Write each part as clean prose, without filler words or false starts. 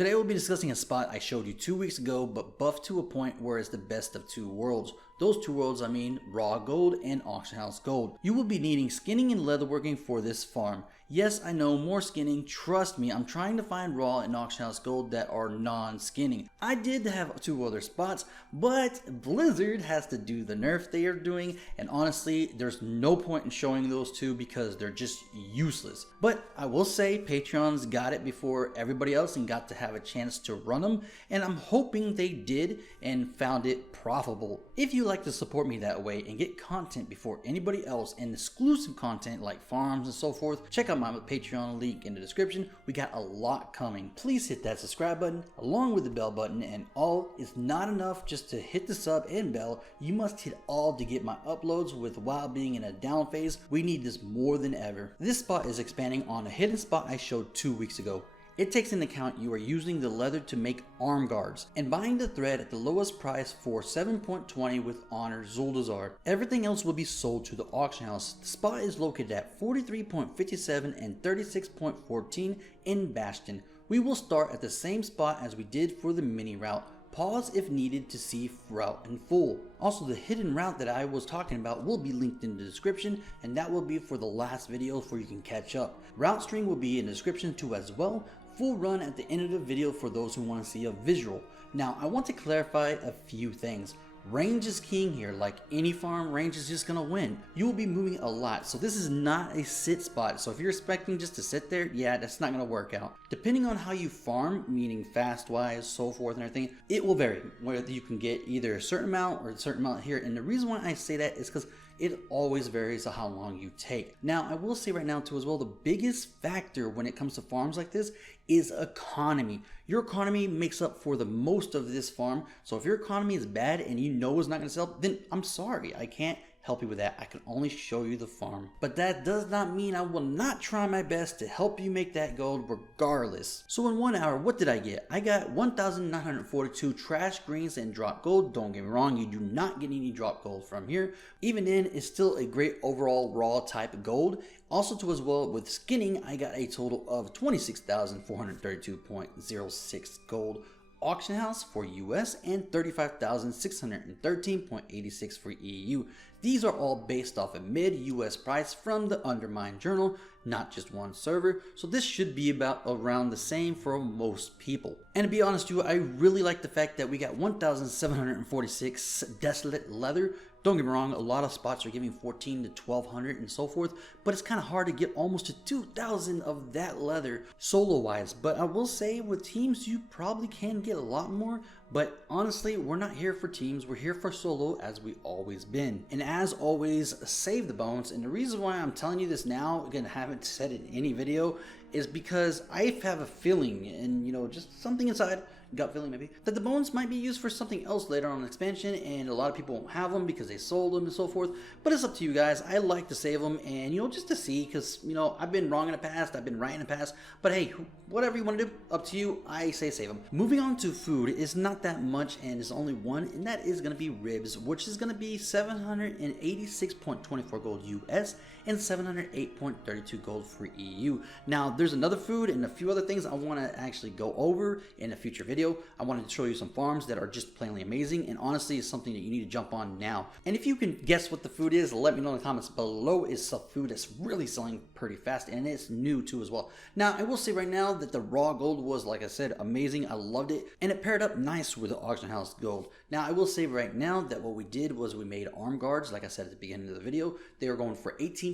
Today we'll be discussing a spot I showed you 2 weeks ago, but buffed to a point where it's the best of two worlds. Those two worlds, I mean raw gold and auction house gold. You will be needing skinning and leatherworking for this farm. Yes, I know, more skinning. Trust me, I'm trying to find raw and auction house gold that are non-skinning. I did have two other spots, but Blizzard has to do the nerf they are doing, and honestly, there's no point in showing those two because they're just useless. But I will say Patreon's got it before everybody else and got to have a chance to run them, and I'm hoping they did and found it profitable. If you like to support me that way and get content before anybody else and exclusive content like farms and so forth, check out my Patreon link in the description. We got a lot coming. Please hit that subscribe button along with the bell button, and all is not enough just to hit the sub and bell. You must hit all to get my uploads. With WoW being in a down phase, we need this more than ever. This spot is expanding on a hidden spot I showed 2 weeks ago. It takes into account you are using the leather to make arm guards and buying the thread at the lowest price for 7.20 with Honor Zuldazar. Everything else will be sold to the auction house. The spot is located at 43.57 and 36.14 in Bastion. We will start at the same spot as we did for the mini route. Pause if needed to see route in full. Also, the hidden route that I was talking about will be linked in the description, and that will be for the last video so you can catch up. Route string will be in the description too as well. Full run at the end of the video for those who want to see a visual. Now, I want to clarify a few things. Range is king here. Like any farm, range is just gonna win. You will be moving a lot, so this is not a sit spot. So if you're expecting just to sit there, yeah, that's not gonna work out. Depending on how you farm, meaning fast wise, so forth and everything, it will vary. Whether you can get either a certain amount or a certain amount here. And the reason why I say that is because it always varies on how long you take. Now, I will say right now too as well, the biggest factor when it comes to farms like this is economy. Your economy makes up for the most of this farm. So if your economy is bad and you know it's not gonna sell, then I'm sorry, I can't help you with that. I can only show you the farm. But that does not mean I will not try my best to help you make that gold regardless. So in 1 hour, what did I get? I got 1,942 trash greens and drop gold. Don't get me wrong, you do not get any drop gold from here. Even then, it's still a great overall raw type gold. Also too as well, with skinning, I got a total of 26,432.06 gold auction house for US and 35,613.86 for EU. These are all based off a mid-US price from the Undermine Journal, not just one server, so this should be about around the same for most people. And to be honest with you, I really like the fact that we got 1,746 desolate leather. Don't get me wrong, a lot of spots are giving 14 to 1,200 and so forth, but it's kind of hard to get almost to 2,000 of that leather solo wise. But I will say with teams you probably can get a lot more, but honestly we're not here for teams, we're here for solo as we always been. And as always, save the bones. And the reason why I'm telling you this now, again, I haven't said it in any video, is because I have a feeling, and you know, just something inside, gut feeling maybe, that the bones might be used for something else later on in expansion, and a lot of people won't have them because they sold them and so forth. But it's up to you guys. I like to save them, and you know, just to see, because you know, I've been wrong in the past, I've been right in the past, but hey, whatever you want to do, up to you. I say save them. Moving on to food, it's not that much, and it's only one, and that is going to be ribs, which is going to be 786.24 gold US and 708.32 gold for EU. Now, there's another food and a few other things I want to actually go over in a future video. I wanted to show you some farms that are just plainly amazing, and honestly it's something that you need to jump on now. And if you can guess what the food is, let me know in the comments below. It's some food that's really selling pretty fast, and it's new too as well. Now, I will say right now that the raw gold was, like I said, amazing. I loved it, and it paired up nice with the auction house gold. Now, I will say right now that what we did was we made arm guards, like I said at the beginning of the video. They were going for 18.37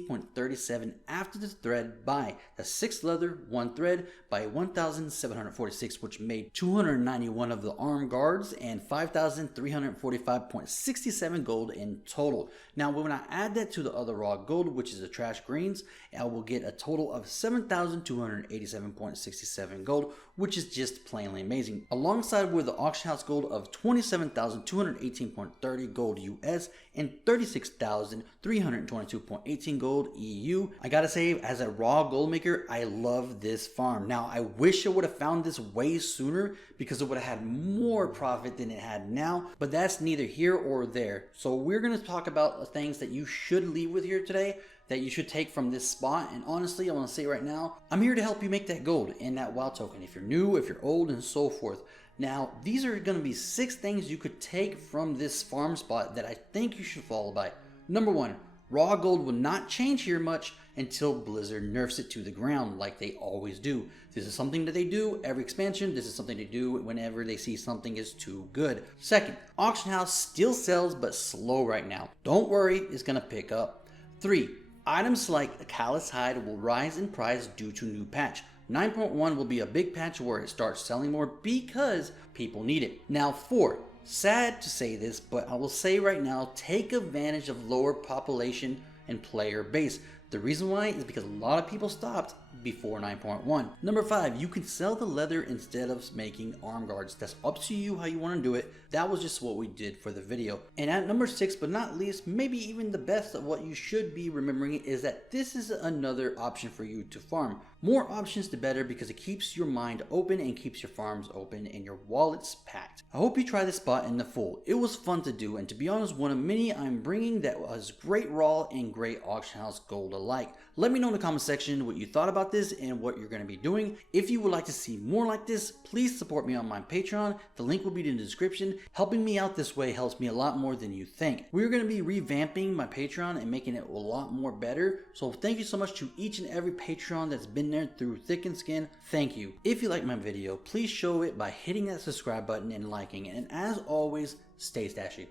after the thread by the 6 leather, 1 thread by 1,746, which made 291 of the arm guards and 5,345.67 gold in total. Now, when I add that to the other raw gold, which is the trash greens, I will get a total of 7,287.67 gold, which is just plainly amazing. Alongside with the auction house gold of 27,218.30 gold US and 36,322.18 gold EU. I gotta say, as a raw gold maker, I love this farm. Now, I wish I would have found this way sooner because it would have had more profit than it had now, but that's neither here or there. So we're gonna talk about things that you should leave with here today. that you should take from this spot. And honestly, I want to say right now, I'm here to help you make that gold and that WoW token if you're new, if you're old, and so forth. Now, these are going to be 6 things you could take from this farm spot that I think you should follow by. Number 1, raw gold will not change here much until Blizzard nerfs it to the ground like they always do. This is something that they do every expansion. This is something they do whenever they see something is too good. Second, auction house still sells but slow right now. Don't worry, it's going to pick up. 3, items like a callous hide will rise in price due to new patch. 9.1 will be a big patch where it starts selling more because people need it. Now 4, sad to say this, but I will say right now, take advantage of lower population and player base. The reason why is because a lot of people stopped before 9.1. Number 5, you can sell the leather instead of making arm guards. That's up to you how you want to do it. That was just what we did for the video. And at number 6, but not least, maybe even the best of what you should be remembering is that this is another option for you to farm. More options the better because it keeps your mind open and keeps your farms open and your wallets packed. I hope you try this spot in the full. It was fun to do, and to be honest, one of many I'm bringing that was great raw and great auction house gold alike. Let me know in the comment section what you thought about this and what you're going to be doing. If you would like to see more like this, please support me on my Patreon. The link will be in the description. Helping me out this way helps me a lot more than you think. We're going to be revamping my Patreon and making it a lot more better. So thank you so much to each and every Patreon that's been there through thick and skin. Thank you. If you like my video, please show it by hitting that subscribe button and liking it. And as always, stay stashy.